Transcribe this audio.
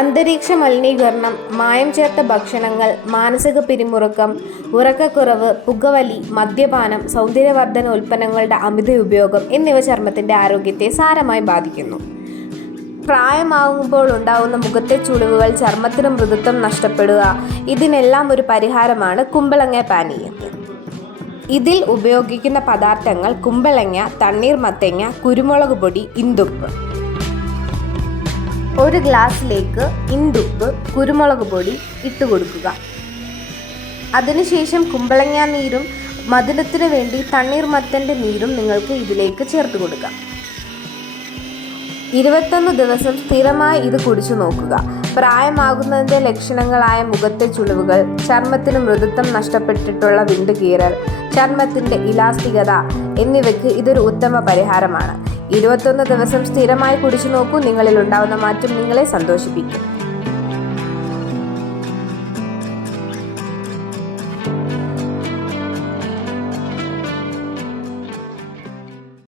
അന്തരീക്ഷ മലിനീകരണം, മായം ചേർത്ത ഭക്ഷണങ്ങൾ, മാനസിക പിരിമുറുക്കം, ഉറക്കക്കുറവ്, പുകവലി, മദ്യപാനം, സൗന്ദര്യവർദ്ധന ഉൽപ്പന്നങ്ങളുടെ അമിത ഉപയോഗം എന്നിവ ചർമ്മത്തിൻ്റെ ആരോഗ്യത്തെ സാരമായി ബാധിക്കുന്നു. പ്രായമാകുമ്പോൾ ഉണ്ടാകുന്ന മുഖത്തെ ചുളിവുകൾ, ചർമ്മത്തിന് മൃദുത്വം നഷ്ടപ്പെടുക, ഇതിനെല്ലാം ഒരു പരിഹാരമാണ് കുമ്പളങ്ങ പാനീയം. ഇതിൽ ഉപയോഗിക്കുന്ന പദാർത്ഥങ്ങൾ കുമ്പളങ്ങ, തണ്ണീർമത്തങ്ങ, കുരുമുളക് പൊടി, ഇന്ദുപ്പ്. ഒരു ഗ്ലാസ്സിലേക്ക് ഇന്ദുപ്പ്, കുരുമുളക് പൊടി ഇട്ട് കൊടുക്കുക. അതിനുശേഷം കുമ്പളങ്ങ നീരും മധുരത്തിന് വേണ്ടി തണ്ണീർമത്തൻ്റെ നീരും നിങ്ങൾക്ക് ഇതിലേക്ക് ചേർത്ത് കൊടുക്കാം. 21 ദിവസം സ്ഥിരമായി ഇത് കുടിച്ചു നോക്കുക. പ്രായമാകുന്നതിൻ്റെ ലക്ഷണങ്ങളായ മുഖത്തെ ചുളിവുകൾ, ചർമ്മത്തിന് മൃദുത്വം നഷ്ടപ്പെട്ടിട്ടുള്ള വിണ്ടുകീറൽ, ചർമ്മത്തിൻ്റെ ഇലാസ്തികത എന്നിവയ്ക്ക് ഇതൊരു ഉത്തമ പരിഹാരമാണ്. 21 ദിവസം സ്ഥിരമായി കുടിച്ചു നോക്കൂ. നിങ്ങളിൽ ഉണ്ടാകുന്ന മാറ്റം നിങ്ങളെ സന്തോഷിപ്പിക്കും.